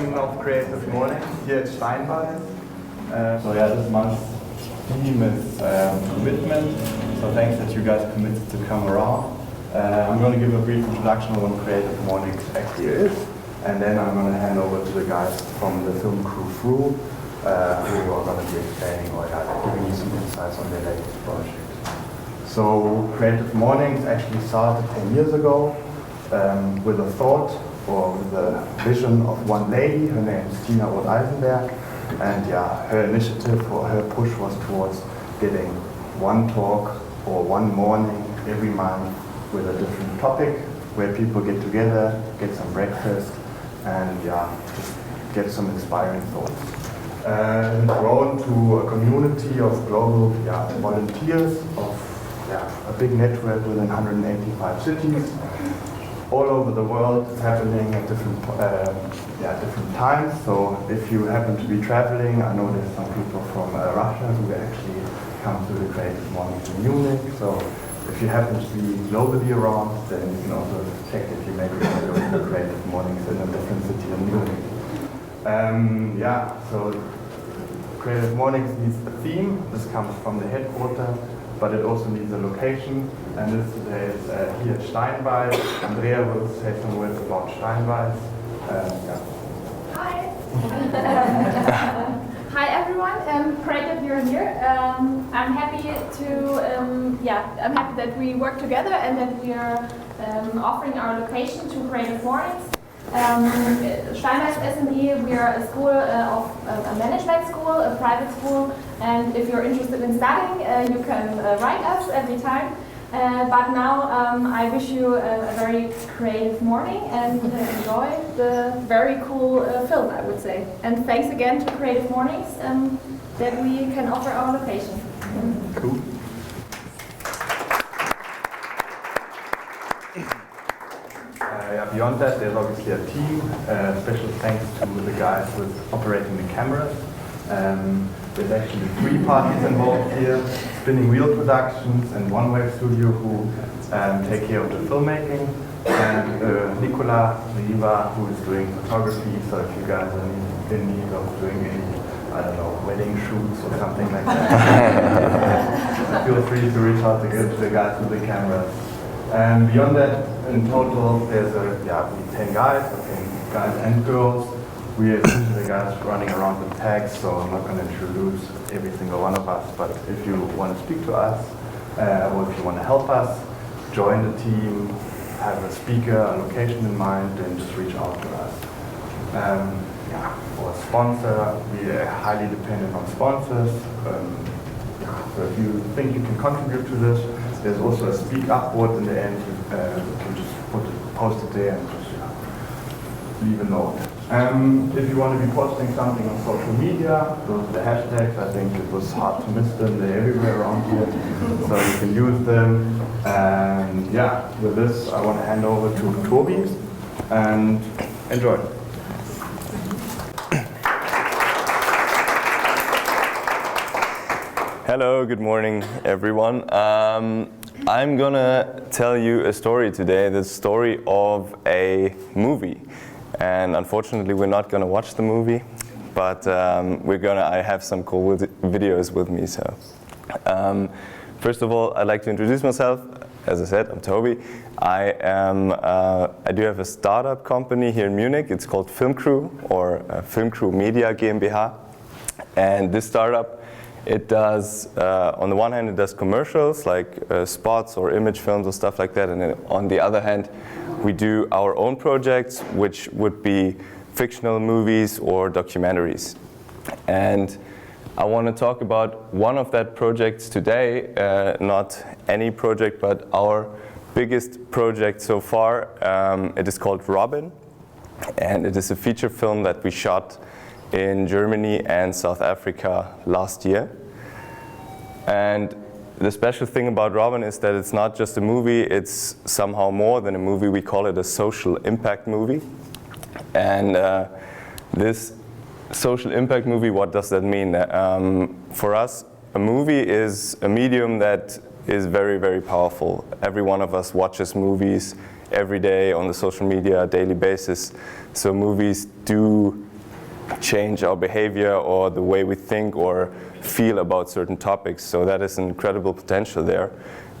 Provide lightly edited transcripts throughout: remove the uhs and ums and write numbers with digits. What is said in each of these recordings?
edition of Creative Mornings here at Steinwald. This month's theme is commitment. So thanks that you guys committed to come around. I'm going to give a brief introduction on what Creative Mornings actually is, and then I'm going to hand over to the guys from the film crew who are going to be explaining or giving you some insights on their latest project. So Creative Mornings actually started 10 years ago with a thought or with a vision of one lady. Her name is Tina Roth-Eisenberg, and her initiative or her push was towards getting one talk or one morning every month with a different topic where people get together, get some breakfast, and just get some inspiring thoughts. And grown to a community of global volunteers of a big network within 185 cities. All over the world. It's happening at different times. So if you happen to be traveling, I know there's some people from Russia who actually come to the Creative Mornings in Munich. So if you happen to be globally around, then you can also check if you maybe want to go to the Creative Mornings in a different city in Munich. So Creative Mornings needs a theme. This comes from the headquarters, but it also needs a location. And this today is here at Steinwald. Andrea will say some words about Steinwald. Hi. Hi everyone. Creative, you're here. I'm happy I'm happy that we work together and that we are offering our location to Creative Mornings. Steinwald SME, we are a school a management school, a private school, and if you're interested in studying, you can write us every time. But now I wish you a very creative morning and enjoy the very cool film, I would say. And thanks again to Creative Mornings that we can offer our location. Cool. Beyond that, there's obviously a team. Special thanks to the guys with operating the cameras. There's actually 3 parties involved here: Spinning Wheel Productions and One Wave Studio, who take care of the filmmaking, and Nicola Riva, who is doing photography. So if you guys are in need of doing any, wedding shoots or something like that, feel free to reach out to the guys with the cameras. And beyond that, in total, there's 10 guys, 10 guys and girls. We are the guys running around with tags, so I'm not going to introduce every single one of us, but if you want to speak to us, or if you want to help us, join the team, have a speaker, a location in mind, then just reach out to us. For a sponsor, we are highly dependent on sponsors. So if you think you can contribute to this, there's also a speak up board in the end. You can just post it there and just leave a note. If you want to be posting something on social media, those are the hashtags. I think it was hard to miss them. They're everywhere around here, so you can use them. And with this, I want to hand over to Toby and enjoy. Hello, good morning, everyone. I'm gonna tell you a story today, the story of a movie. And unfortunately, we're not gonna watch the movie, but I have some cool videos with me. So, first of all, I'd like to introduce myself. As I said, I'm Toby. I do have a startup company here in Munich. It's called Film Crew, or Film Crew Media GmbH. And this startup, it does, on the one hand, it does commercials like spots or image films or stuff like that, and then on the other hand, we do our own projects, which would be fictional movies or documentaries. And I want to talk about one of that projects today, not any project, but our biggest project so far. It is called Robin, and it is a feature film that we shot in Germany and South Africa last year. And the special thing about Robin is that it's not just a movie, it's somehow more than a movie. We call it a social impact movie. And this social impact movie, what does that mean? For us, a movie is a medium that is very, very powerful. Every one of us watches movies every day on the social media, daily basis. So movies do change our behavior or the way we think or feel about certain topics. So that is an incredible potential there.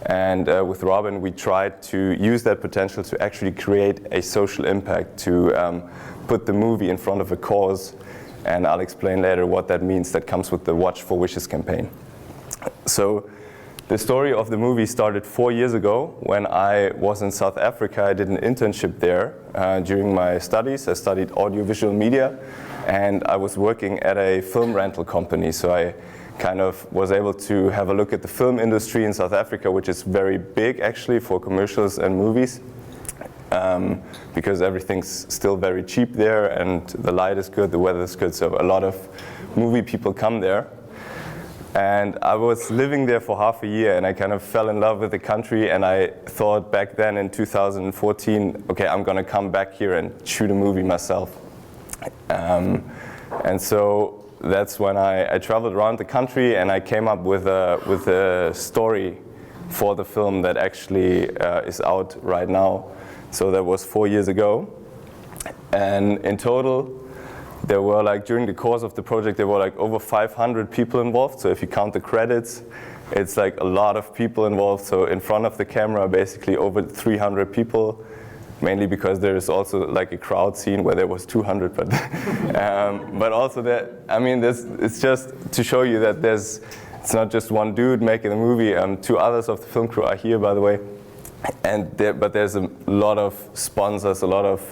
And with Robin, we tried to use that potential to actually create a social impact, to put the movie in front of a cause. And I'll explain later what that means that comes with the Watch for Wishes campaign. So the story of the movie started 4 years ago when I was in South Africa. I did an internship there during my studies. I studied audiovisual media, and I was working at a film rental company. So I kind of was able to have a look at the film industry in South Africa, which is very big actually for commercials and movies, because everything's still very cheap there and the light is good, the weather is good, so a lot of movie people come there. And I was living there for half a year and I kind of fell in love with the country, and I thought back then in 2014, okay, I'm gonna come back here and shoot a movie myself. And so that's when I traveled around the country and I came up with a story for the film that actually is out right now. So that was 4 years ago. And in total, there were like, during the course of the project, there were like over 500 people involved. So if you count the credits, it's like a lot of people involved. So in front of the camera, basically over 300 people, mainly because there is also like a crowd scene where there was 200, but also that, I mean, it's just to show you that it's not just one dude making the movie. 2 others of the film crew are here, by the way. But there's a lot of sponsors, a lot of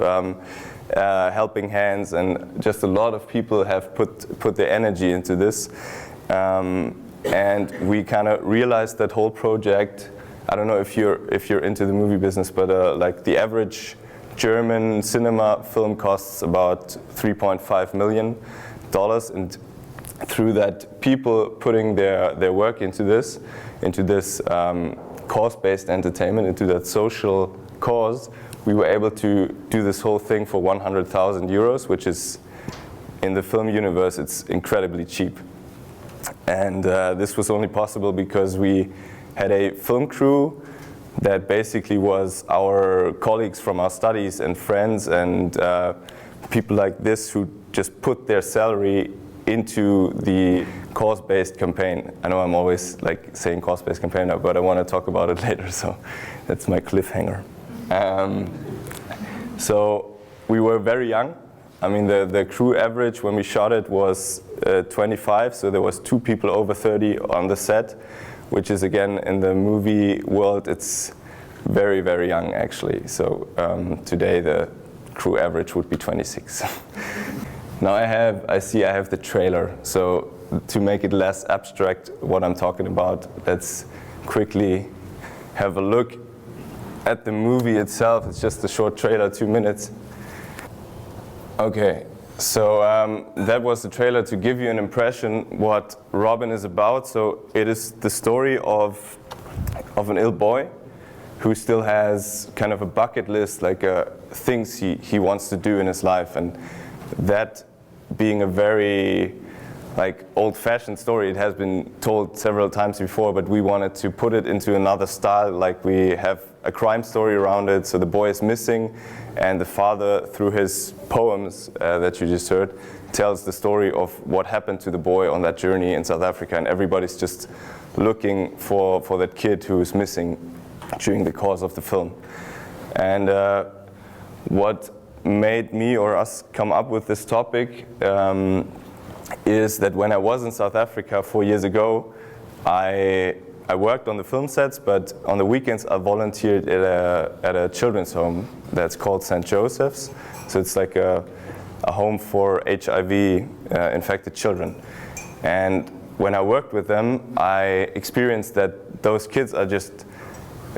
helping hands, and just a lot of people have put their energy into this. And we kind of realized that whole project. I don't know if you're into the movie business, but like the average German cinema film costs about $3.5 million, and through that, people putting their work into this cause-based entertainment, into that social cause, we were able to do this whole thing for 100,000 euros, which is, in the film universe, it's incredibly cheap. And this was only possible because we had a film crew that basically was our colleagues from our studies and friends and people like this who just put their salary into the cause-based campaign. I know I'm always like saying cause-based campaign now, but I want to talk about it later, so that's my cliffhanger. So we were very young. I mean, the crew average when we shot it was 25, so there was 2 people over 30 on the set, which is, again, in the movie world, it's very, very young, actually. So today the crew average would be 26. Now I see I have the trailer. So to make it less abstract what I'm talking about, let's quickly have a look at the movie itself. It's just a short trailer, 2 minutes. Okay, so that was the trailer to give you an impression what Robin is about. So it is the story of an ill boy who still has kind of a bucket list, like things he wants to do in his life, and that being a very like old-fashioned story. It has been told several times before, but we wanted to put it into another style, like we have a crime story around it. So the boy is missing, and the father, through his poems that you just heard, tells the story of what happened to the boy on that journey in South Africa, and everybody's just looking for that kid who is missing during the course of the film. And what made me or us come up with this topic is that when I was in South Africa 4 years ago, I worked on the film sets, but on the weekends I volunteered at a children's home that's called St. Joseph's. So it's like a home for HIV infected children. And when I worked with them, I experienced that those kids are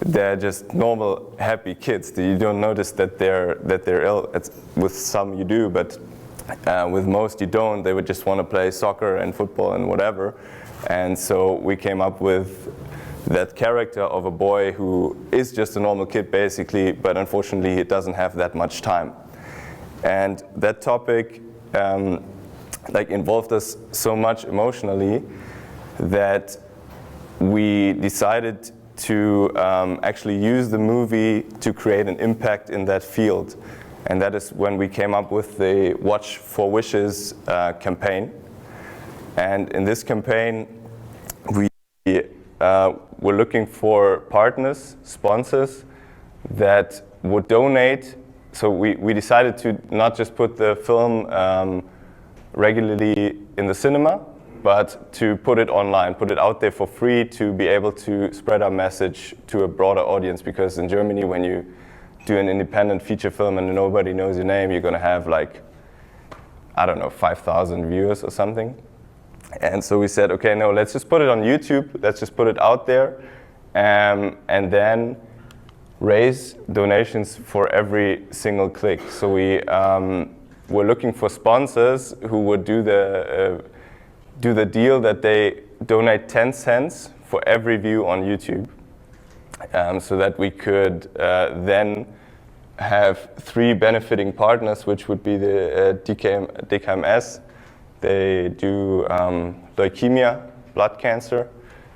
they're just normal, happy kids. You don't notice that they're ill. With some you do, but with most you don't. They would just want to play soccer and football and whatever. And so we came up with that character of a boy who is just a normal kid basically, but unfortunately he doesn't have that much time. And that topic involved us so much emotionally that we decided to actually use the movie to create an impact in that field. And that is when we came up with the Watch for Wishes campaign. And in this campaign, we were looking for partners, sponsors, that would donate. So we decided to not just put the film regularly in the cinema, but to put it online, put it out there for free to be able to spread our message to a broader audience. Because in Germany, when you do an independent feature film and nobody knows your name, you're going to have like, I don't know, 5,000 viewers or something. And so we said, okay, no, let's just put it on YouTube. Let's just put it out there, and then raise donations for every single click. So we were looking for sponsors who would do the deal that they donate 10 cents for every view on YouTube, so that we could then have 3 benefiting partners, which would be the DKMS. They do leukemia, blood cancer.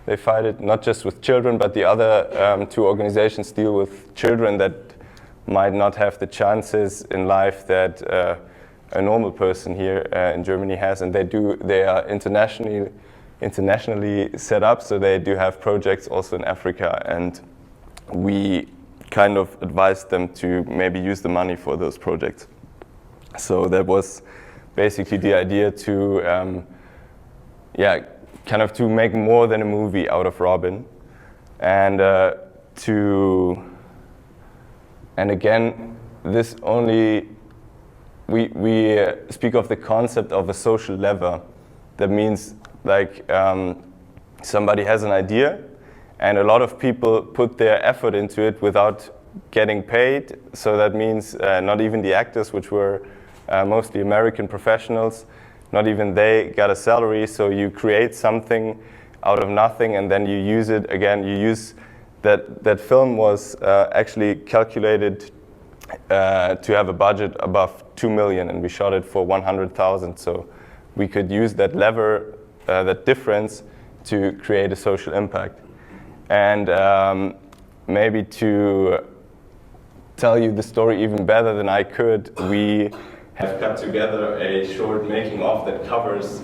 They fight it not just with children, but the other 2 organizations deal with children that might not have the chances in life that a normal person here in Germany has. And they are internationally set up, so they do have projects also in Africa. And we kind of advised them to maybe use the money for those projects. So that was basically the idea to, kind of to make more than a movie out of Robin, and again, this only we speak of the concept of a social lever. That means like somebody has an idea, and a lot of people put their effort into it without getting paid. So that means not even the actors, which were mostly American professionals, not even they got a salary. So you create something out of nothing, and then you use it again. You use that film was actually calculated to have a budget above 2 million, and we shot it for 100,000. So we could use that lever, that difference, to create a social impact. And maybe to tell you the story even better than I could, we have cut together a short making of that covers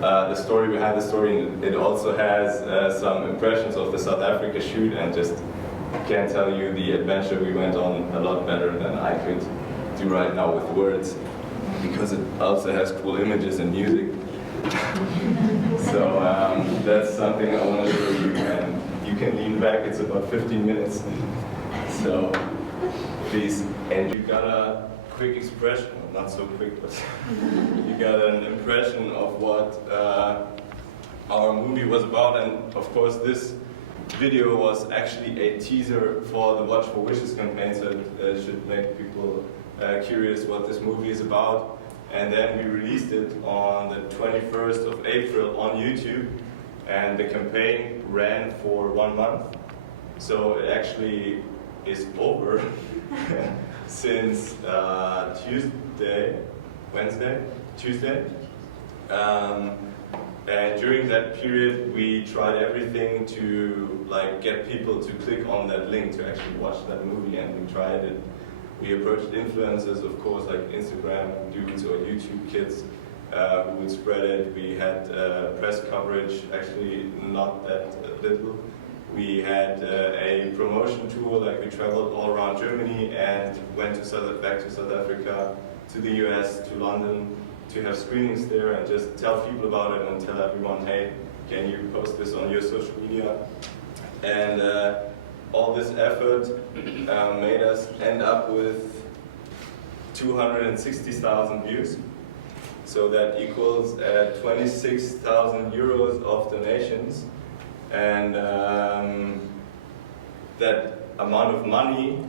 the story behind the story, and it also has some impressions of the South Africa shoot, and just can tell you the adventure we went on a lot better than I could do right now with words, because it also has cool images and music. So that's something I want to show you, and you can lean back, it's about 15 minutes. So please, and you got a quick expression, not so quick, but you got an impression of what our movie was about. And of course this video was actually a teaser for the Watch for Wishes campaign, so it should make people curious what this movie is about. And then we released it on the 21st of April on YouTube, and the campaign ran for 1 month. So it actually is over since Tuesday. And during that period, we tried everything to get people to click on that link to actually watch that movie, and we tried it. We approached influencers, of course, like Instagram dudes or YouTube kids who would spread it. We had press coverage, actually not that little. We had a promotion tour, like we traveled all around Germany and went to back to South Africa, to the US, to London, to have screenings there and just tell people about it and tell everyone, hey, can you post this on your social media? And all this effort made us end up with 260,000 views. So that equals 26,000 euros of donations. And that amount of money,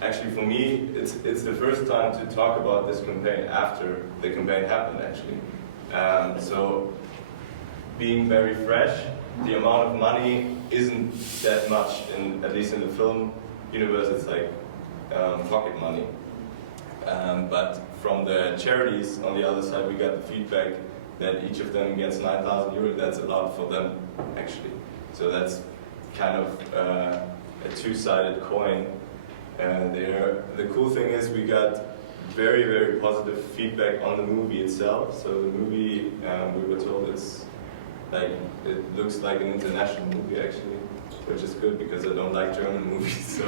actually for me, it's the first time to talk about this campaign after the campaign happened, actually. So being very fresh, the amount of money isn't that much, at least in the film universe. It's like pocket money. But from the charities on the other side, we got the feedback that each of them gets 9,000 euros. That's a lot for them, actually. So that's kind of a two-sided coin. The cool thing is we got very, very positive feedback on the movie itself. So the movie, we were told it looks like an international movie actually, which is good because I don't like German movies. So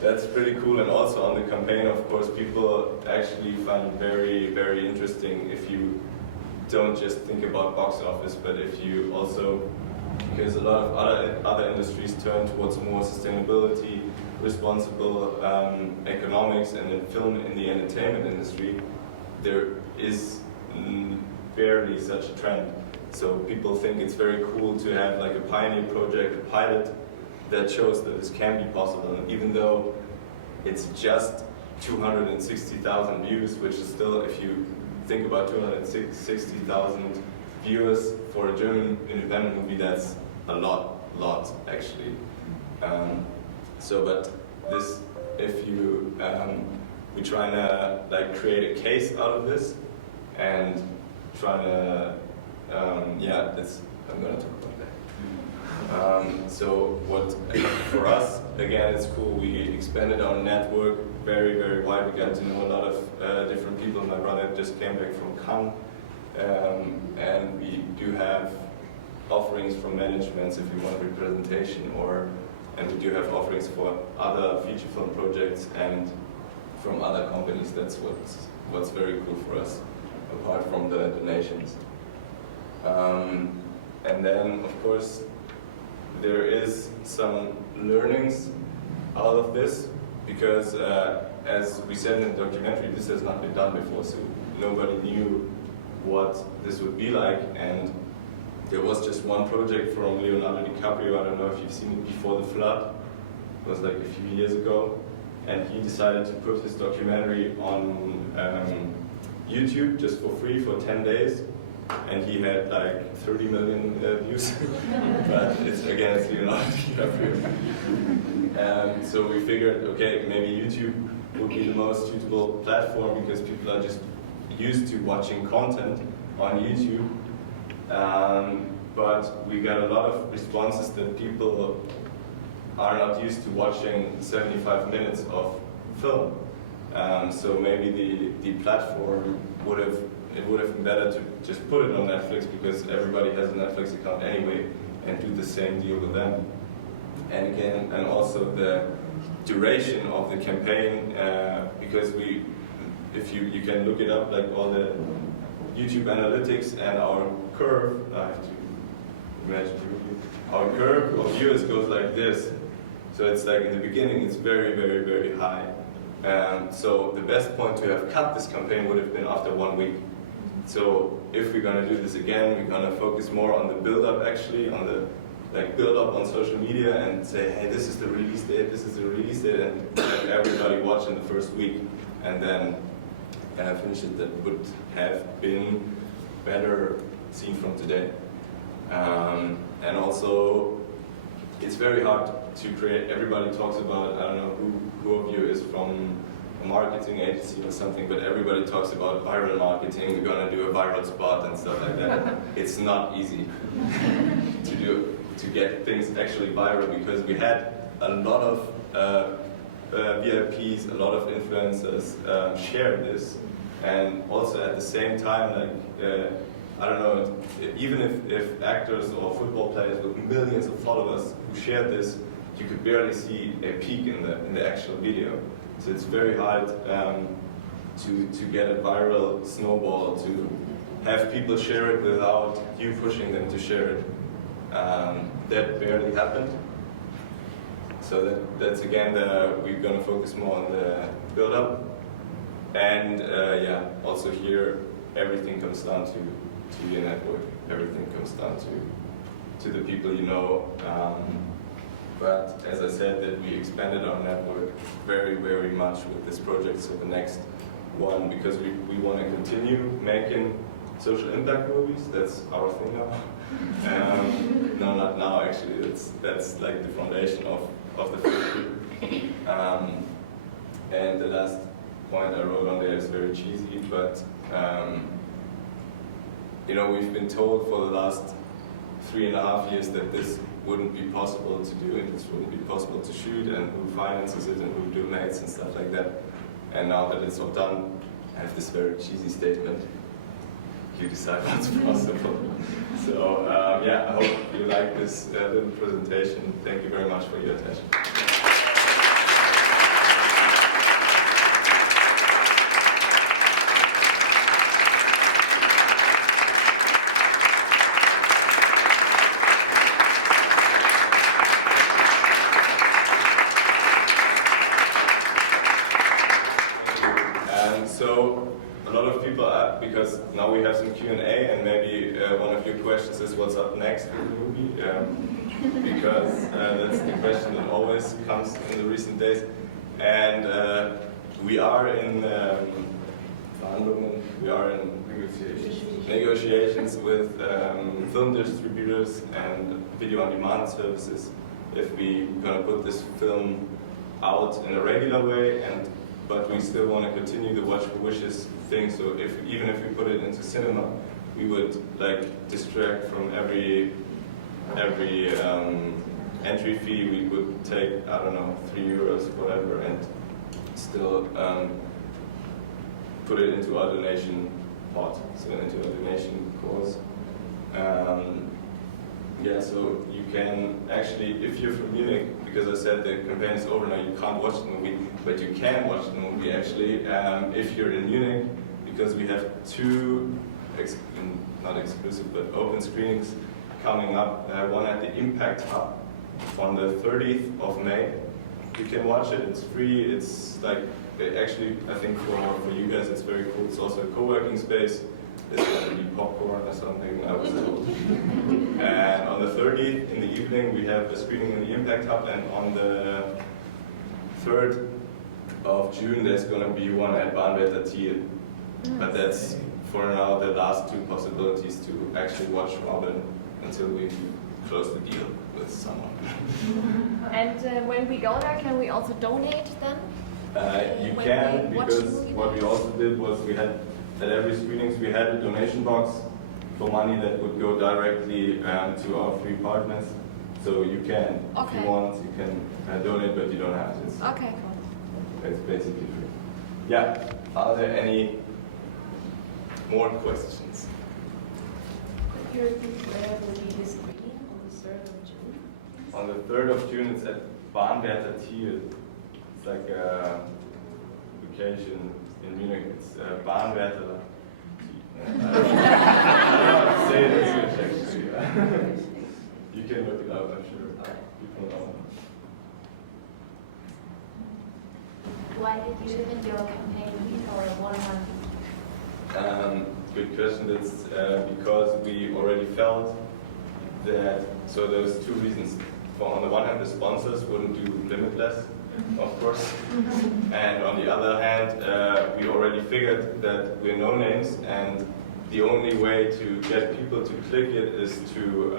that's pretty cool. And also on the campaign, of course, people actually find it very, very interesting if you don't just think about box office, but if you also, because a lot of other industries turn towards more sustainability, responsible economics, and in film, in the entertainment industry, there is barely such a trend. So people think it's very cool to have like a pioneer project, a pilot that shows that this can be possible. And even though it's just 260,000 views, which is still, if you think about 260,000 viewers for a German independent movie, that's a lot actually. But this, if you, we try to like create a case out of this, and try to, I'm gonna talk about that. So what, for us, again, it's cool, we expanded our network very, very wide. We got to know a lot of different people. My brother just came back from Cannes, and we do have offerings from managements if you want representation, and we do have offerings for other feature film projects and from other companies. That's what's very cool for us, apart from the donations. And then, of course, there is some learnings out of this, because as we said in the documentary, this has not been done before, so nobody knew what this would be like. And there was just one project from Leonardo DiCaprio, I don't know if you've seen it, Before the Flood. It was like a few years ago, and he decided to put his documentary on YouTube just for free for 10 days. And he had like 30 million views, but it's Leonardo DiCaprio. So we figured, okay, maybe YouTube would be the most suitable platform, because people are just used to watching content on YouTube. But we got a lot of responses that people are not used to watching 75 minutes of film. So maybe the platform would have been better to just put it on Netflix, because everybody has a Netflix account anyway, and do the same deal with them. And again, and also the duration of the campaign, because if you can look it up, like all the YouTube analytics and our curve, I have to imagine our curve of viewers goes like this. So it's like in the beginning, it's very, very, very high. So the best point to have cut this campaign would have been after 1 week. So if we're going to do this again, we're going to focus more on the build-up, actually, on the build-up on social media, and say, hey, this is the release date, this is the release date, and have everybody watch in the first week, and then finish it. That would have been better seen from today. And also, it's very hard to create. Everybody talks about, I don't know who of you is from a marketing agency or something, but everybody talks about viral marketing. We're gonna do a viral spot and stuff like that. It's not easy to get things actually viral, because we had a lot of VIPs, a lot of influencers share this, and also at the same time, I don't know, even if actors or football players with millions of followers who shared this, you could barely see a peak in the actual video. So it's very hard to get a viral snowball, to have people share it without you pushing them to share it. That barely happened. So that's again, we're going to focus more on the build-up. And also here, everything comes down to your network. Everything comes down to the people you know. But as I said, that we expanded our network very, very much with this project. So the next one, because we want to continue making social impact movies. That's our thing now. No, not now actually. That's like the foundation of the film. And the last point I wrote on there is very cheesy, but we've been told for the last 3.5 years that this wouldn't be possible to do, and this wouldn't be possible to shoot, and who finances it, and who donates and stuff like that. And now that it's all done, I have this very cheesy statement: you decide what's possible. So yeah, I hope you like this little presentation. Thank you very much for your attention. So a lot of people, because now we have some Q&A, and maybe one of your questions is what's up next with the movie, because that's the question that always comes in the recent days. And we are in negotiations with film distributors and video-on-demand services if we're going to put this film out in a regular way, but we still want to continue the Watch for Wishes thing. So even if we put it into cinema, we would distract from every entry fee. We would take, I don't know, €3, whatever, and still put it into our donation pot, so into a donation cause. Yeah, so you can actually, if you're from Munich, because I said the campaign is over now, you can't watch the movie, but you can watch the movie actually if you're in Munich, because we have two, not exclusive, but open screenings coming up. One at the Impact Hub on the 30th of May. You can watch it, it's free, it's actually, I think for you guys it's very cool. It's also a co-working space. There's going to be popcorn or something, I was told. And on the 30th in the evening we have a screening in the Impact Hub, and on the 3rd of June there's going to be one at Bahnwärter Thiel. But that's for now the last two possibilities to actually watch Robin until we close the deal with someone. And when we go there, can we also donate then? You can, because what we also did was we had, at every screenings we had a donation box for money that would go directly to our three partners. So you can, if you want, you can donate, but you don't have to. Okay, cool. It's basically free. Yeah, are there any more questions? Could you repeat where will be the screening on the 3rd of June? On the 3rd of June it's at Bahnwärter Thiel. It's like a location in Munich. It's Bahnwärter. I don't know how to say it in English actually. You can look it up, I'm sure. People know. Why did you limit your campaign for 1 month? Good question. It's because we already felt that, so there's two reasons. On the one hand, the sponsors wouldn't do limitless, of course. And on the other hand, we already figured that we're no names, and the only way to get people to click it is to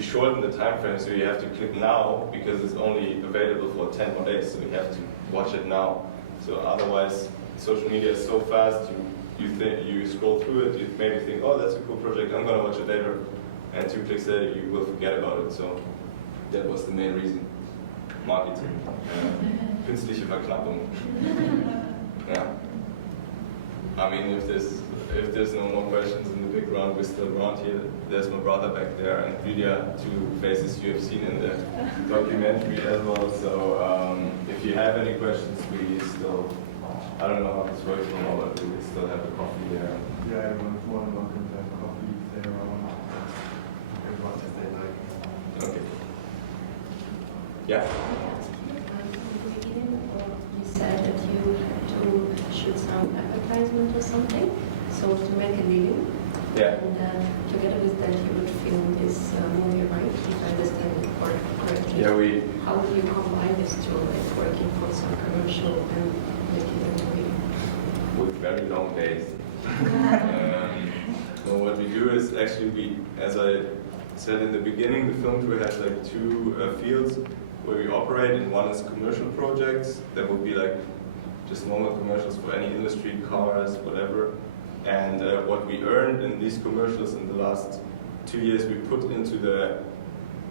shorten the time frame. So you have to click now because it's only available for 10 more days. So you have to watch it now. So otherwise, social media is so fast. You scroll through it. You maybe think, oh, that's a cool project. I'm gonna watch it later. And 2 clicks later, you will forget about it. So that was the main reason. Marketing. Künstliche Verknappung. Yeah. I mean, if there's no more questions in the big round, we're still around here. There's my brother back there, and Lydia, 2 faces you have seen in the documentary as well. So if you have any questions, we still, I don't know how this works now, but we still have a coffee there. Yeah, everyone's more than welcome to have coffee later on. As much as they like. Okay. Yeah. In the beginning, you said that you had to shoot some advertisement or something, so to make a living. Yeah. And together with that, you would film this movie, right? If I understand it correctly. Yeah, How do you combine these two, like working for some commercial and making a movie? with very long days. So what we do is actually as I said in the beginning, the film crew has like 2 fields where we operate, and one is commercial projects that would be like just normal commercials for any industry, cars, whatever. And what we earned in these commercials in the last 2 years, we put into the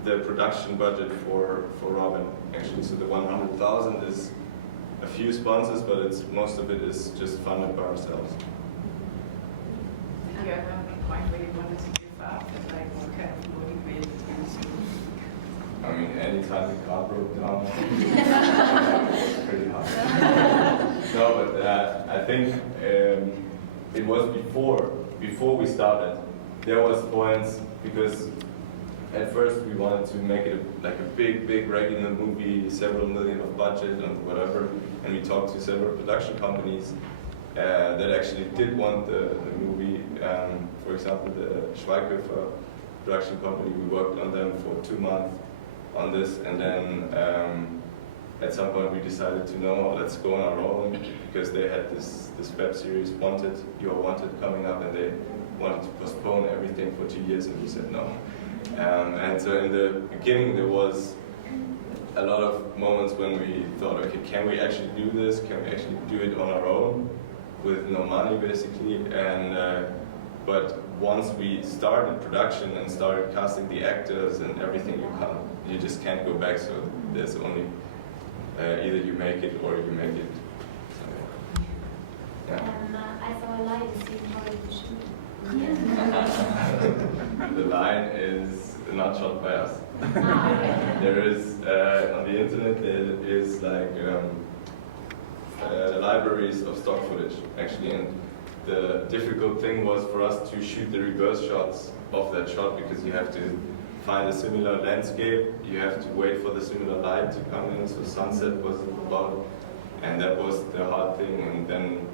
the production budget for Robin, actually. So the 100,000 is a few sponsors, but most of it is just funded by ourselves. Did you ever have a point where you wanted to give up, and like what kind of motivated you to? I mean, anytime the car broke down, it was pretty hard. No, but I think it was before we started. There was points because at first we wanted to make it like a big regular movie, several million of budget and whatever, and we talked to several production companies that actually did want the movie. For example, the Schweighöfer production company, we worked on them for 2 months on this, and then at some point we decided to no, let's go on our own, because they had this web series Wanted, You Are Wanted coming up, and they wanted to postpone everything for 2 years, and we said no. And so in the beginning there was a lot of moments when we thought, okay, can we actually do this? Can we actually do it on our own with no money, basically? And but once we started production and started casting the actors and everything, you just can't go back. So there's only either you make it or you make it. So, yeah. I saw a line scene how you shoot. The line is not shot by us. There is on the internet there is like libraries of stock footage actually, and the difficult thing was for us to shoot the reverse shots of that shot, because you have to find a similar landscape, you have to wait for the similar light to come in, so sunset was about, and that was the hard thing. And then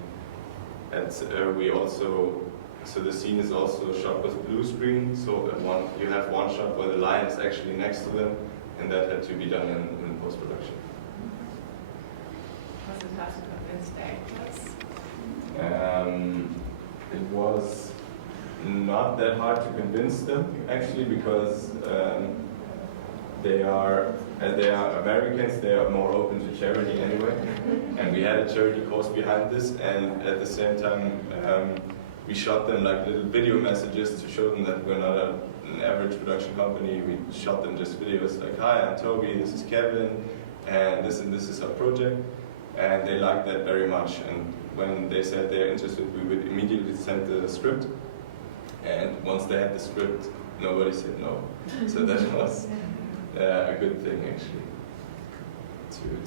we also, so the scene is also shot with blue screen, so you have one shot where the line is actually next to them, and that had to be done in post-production. Was it hard to convince the actors? It was not that hard to convince them, actually, because they are Americans. They are more open to charity anyway, and we had a charity cause behind this, and at the same time we shot them like little video messages to show them that we're not an average production company. We shot them just videos like, "Hi, I'm Toby, this is Kevin, and this is our project," and they liked that very much. And when they said they're interested, we would immediately send the script. And once they had the script, nobody said no. So that was a good thing, actually,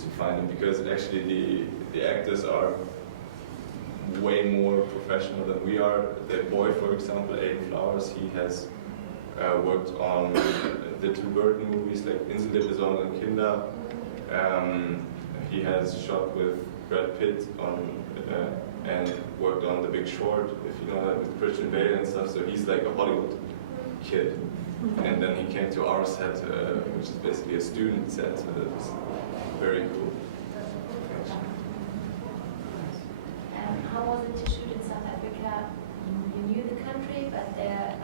to find them, because actually the actors are way more professional than we are. The boy, for example, Aiden Flowers, he has worked on the 2 Burton movies like Insel der besonderen Kinder. He has shot with Brad Pitt and worked on The Big Short, if you know that, with Christian Bale and stuff. So he's like a Hollywood kid. And then he came to our set, which is basically a student set. So that was very cool. How was it to shoot in South Africa? You knew the country, but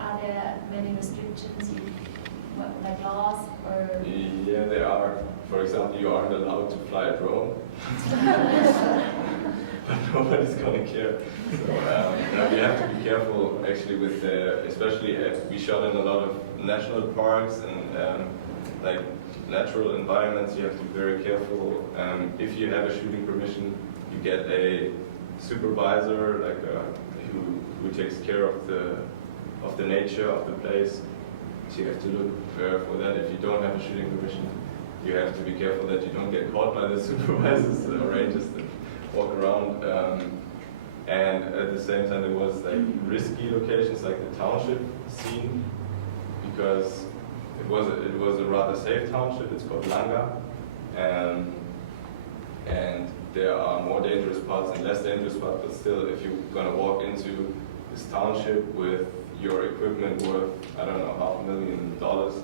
are there many restrictions, like laws or? Yeah, there are. For example, you aren't allowed to fly a drone. But nobody's gonna care. So we have to be careful actually with especially we shot in a lot of national parks and like natural environments. You have to be very careful. If you have a shooting permission, you get a supervisor, like who takes care of the nature of the place. So you have to look for that. If you don't have a shooting permission, you have to be careful that you don't get caught by the supervisors or rangers that walk around. And at the same time, there was like risky locations like the township scene, because it was a rather safe township. It's called Langa, and there are more dangerous parts and less dangerous parts. But still, if you're gonna walk into this township with your equipment worth, I don't know, $500,000,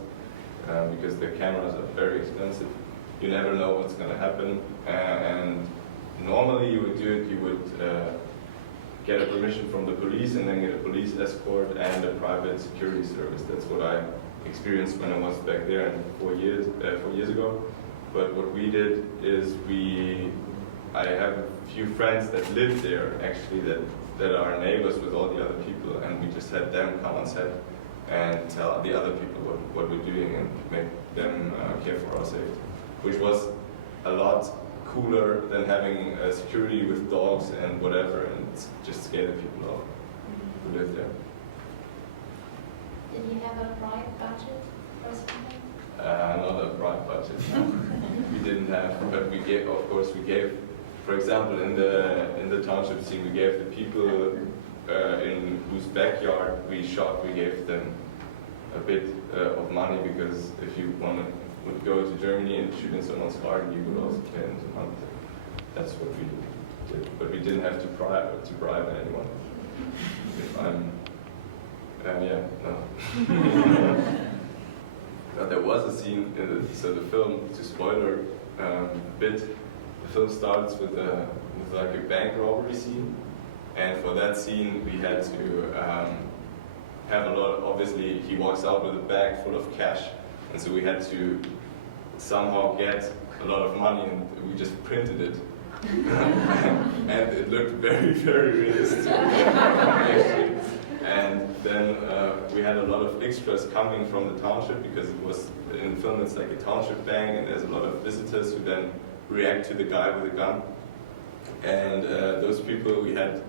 because the cameras are very expensive, you never know what's gonna happen. And normally you would do it, you would get a permission from the police and then get a police escort and a private security service. That's what I experienced when I was back there 4 years ago. But what we did is I have a few friends that live there actually that are neighbors with all the other people, and we just had them come on set and tell the other people what we're doing and make them care for our safety, which was a lot cooler than having security with dogs and whatever, and just scare the people off who live there. Did you have a bright budget or something? Not a bright budget, no. We didn't have, but we gave, of course, we gave, for example, in the township scene, we gave the people in whose backyard we shot, we gave them a bit of money, because if you would go to Germany and shoot in someone's garden, you would also pay them some money. That's what we did, but we didn't have to bribe anyone. If I'm, yeah, no. But there was a scene in so the film, to spoiler a bit, the film starts with like a bank robbery scene, and for that scene we had to have a lot. Obviously, he walks out with a bag full of cash, and so we had to somehow get a lot of money, and we just printed it, and it looked very, very realistic, actually. And then we had a lot of extras coming from the township, because it was in the film, it's like a township bank, and there's a lot of visitors who then react to the guy with a gun. And those people, we had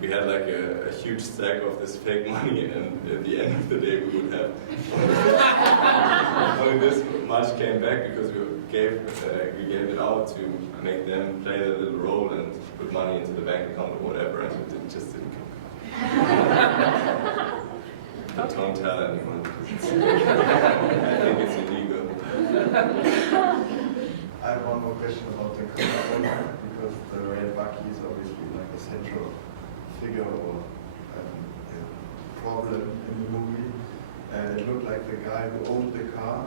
like a huge stack of this fake money, and at the end of the day we would have only this much came back, because we gave it out to make them play their little role and put money into the bank account or whatever, and it just didn't come. But don't tell anyone. I think it's illegal. I have one more question about the car, because the red Bucky is obviously like a central figure or problem in the movie. And it looked like the guy who owned the car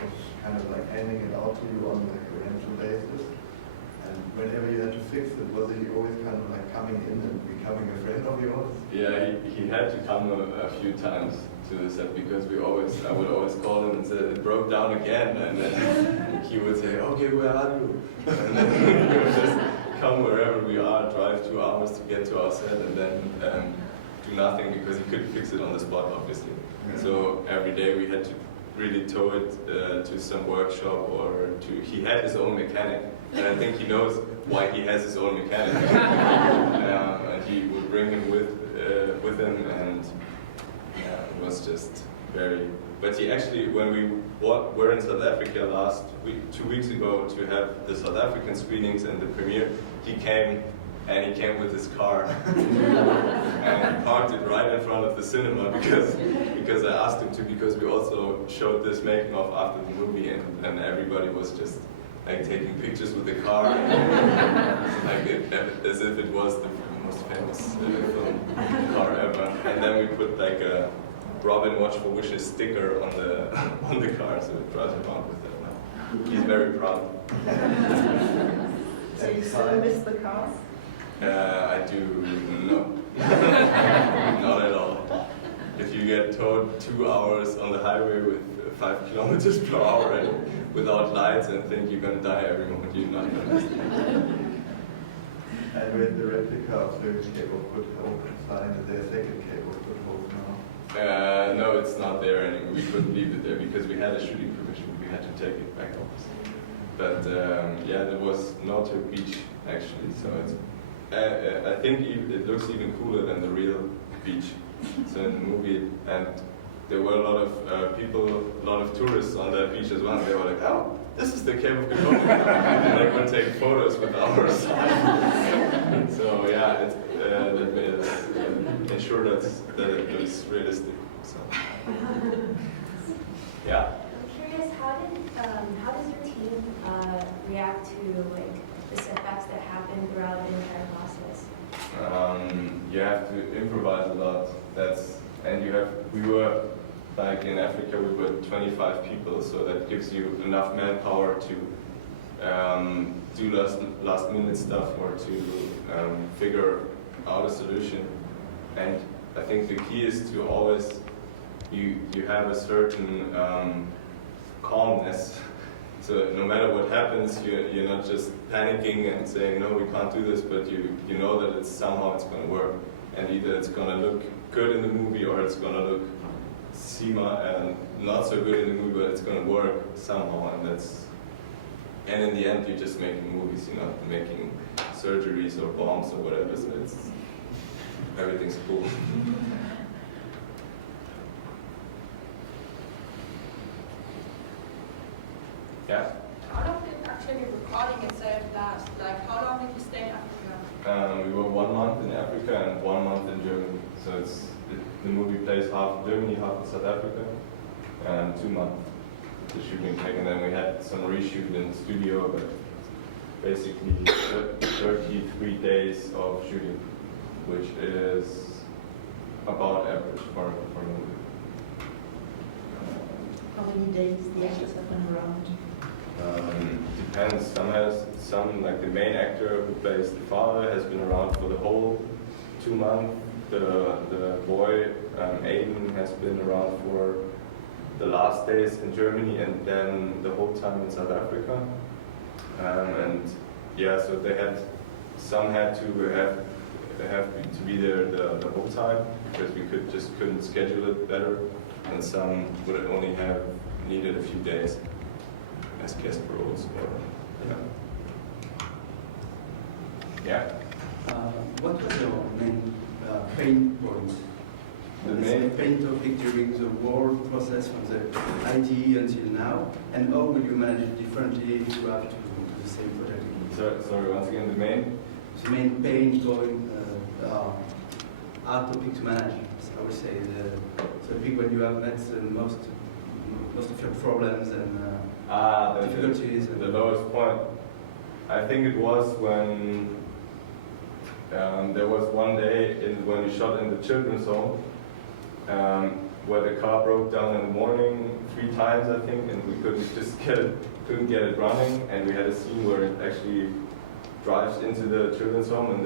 was kind of like handing it out to you on like a rental basis. And whenever you had to fix it, was he always kind of like coming in and becoming a friend of yours? Yeah, he had to come a few times to the set, because I would always call him and say it broke down again, and then he would say, okay, where are you? And then he would just come wherever we are, drive 2 hours to get to our set, and then do nothing, because he couldn't fix it on the spot, obviously. Yeah. So every day we had to really tow it to some workshop, or he had his own mechanic, and I think he knows why he has his own mechanic. And he would bring him with him, and yeah, it was just very. But he actually, when we were in South Africa last week, 2 weeks ago, to have the South African screenings and the premiere, he came with his car and he parked it right in front of the cinema, because I asked him to, because we also showed this making of after the movie, and everybody was just like taking pictures with the car, like as if it was the most famous film car ever. And then we put like a Robin Watch for Wishes sticker on the car, so it drives around with it now. He's very proud. So you still miss the cars? I do, no. Not at all. If you get towed 2 hours on the highway with 5 kilometers per hour and without lights and think you're going to die every moment, you're not going to understand. And with the replica of the Cape of Good Hope sign, is there a second Cape of Good Hope now? No, it's not there anymore. We couldn't leave it there because we had a shooting permission. We had to take it back, obviously. But yeah, there was Norfolk Beach actually, so it's. I think it looks even cooler than the real beach. So in the movie, and there were a lot of people, a lot of tourists on that beach as well. And they were like, "Oh, this is the Cape of Good Hope." And they could take photos with our sign. So yeah, that made us ensure that it was realistic. So yeah. I'm curious, how does your team react to like the setbacks that happen throughout the entire process? You have to improvise a lot. We were like in Africa, we were 25 people, so that gives you enough manpower to do last minute stuff or to figure out a solution. And I think the key is to always you have a certain calmness. So no matter what happens, you're not just panicking and saying, no, we can't do this, but you know that somehow it's going to work. And either it's going to look good in the movie or it's going to look seem not so good in the movie, but it's going to work somehow, and in the end you're just making movies, you're not making surgeries or bombs or whatever, so everything's cool. Yeah? How long did actually recording itself last? Like, how long did you stay in Africa? We were 1 month in Africa and 1 month in Germany. So the movie plays half in Germany, half in South Africa, and 2 months the shooting take. And then we had some reshoot in the studio, but basically 33 days of shooting, which is about average for a movie. How many days the actors have been around? Depends. Some like the main actor who plays the father has been around for the whole 2 months. The boy Aiden has been around for the last days in Germany and then the whole time in South Africa. And yeah, so some had to be there the whole time because we couldn't schedule it better, and some would only have needed a few days as guest roles or yeah. What was your main pain point? The The main pain topic during the whole process from the IDE until now, and how will you manage it differently to have to do the same project again? sorry, once again, The main pain point, hard topic to manage. I would say the big when you have met most of your problems and difficulties. The lowest point. I think it was when there was one day when we shot in the children's home where the car broke down in the morning 3 times, I think, and we couldn't get it running, and we had a scene where it actually drives into the children's home, and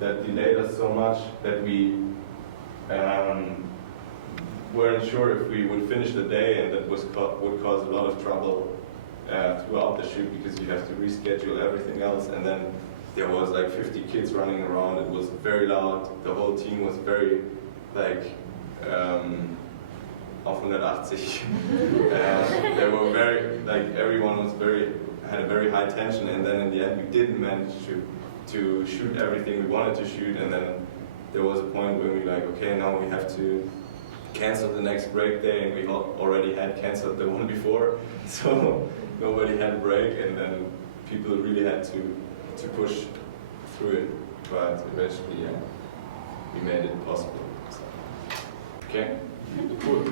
that delayed us so much that we weren't sure if we would finish the day, and that would cause a lot of trouble throughout the shoot because you have to reschedule everything else, and then there was like 50 kids running around. It was very loud. The whole team was very like auf 180. They were very everyone was had a very high tension, and then in the end we didn't manage to shoot everything we wanted to shoot, and then there was a point where we like, okay, now we have to cancel the next break day, and we already had canceled the one before, so nobody had a break, and then people really had to push through it, but eventually, yeah, we made it possible. So. Okay. Cool.